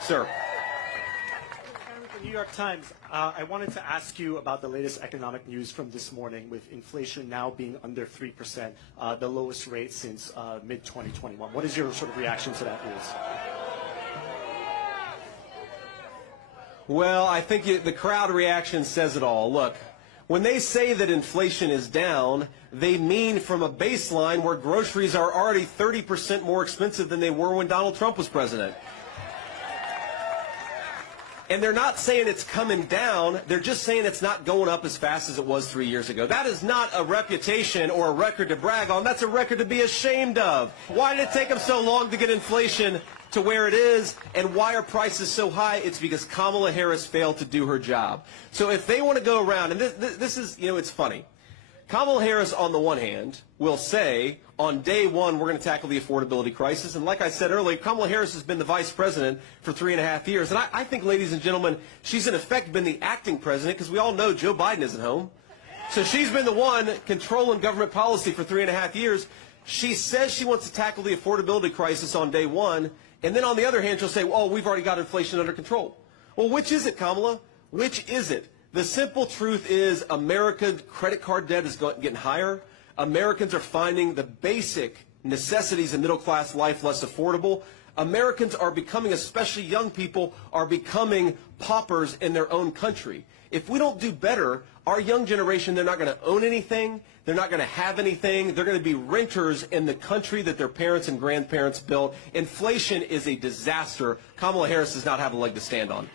Sir. The New York Times, I wanted to ask you about the latest economic news from this morning, with inflation now being under 3%, the lowest rate since mid-2021. What is your sort of reaction to that news? Well, I think the crowd reaction says it all. Look, when they say that inflation is down, they mean from a baseline where groceries are already 30% more expensive than they were when Donald Trump was president. And they're not saying it's coming down, they're just saying it's not going up as fast as it was 3 years ago. That is not a reputation or a record to brag on, that's a record to be ashamed of. Why did it take them so long to get inflation to where it is, and why are prices so high? It's because Kamala Harris failed to do her job. So if they want to go around, and this is, you know, it's funny. Kamala Harris, on the one hand, will say, on day one, we're going to tackle the affordability crisis. And like I said earlier, Kamala Harris has been the vice president for 3.5 years. And I think, ladies and gentlemen, she's in effect been the acting president, because we all know Joe Biden isn't home. So she's been the one controlling government policy for 3.5 years. She says she wants to tackle the affordability crisis on day one. And then on the other hand, she'll say, oh, we've already got inflation under control. Well, which is it, Kamala? Which is it? The simple truth is America's credit card debt is getting higher. Americans are finding the basic necessities of middle-class life less affordable. Americans are becoming, especially young people, are becoming paupers in their own country. If we don't do better, our young generation, they're not going to own anything. They're not going to have anything. They're going to be renters in the country that their parents and grandparents built. Inflation is a disaster. Kamala Harris does not have a leg to stand on.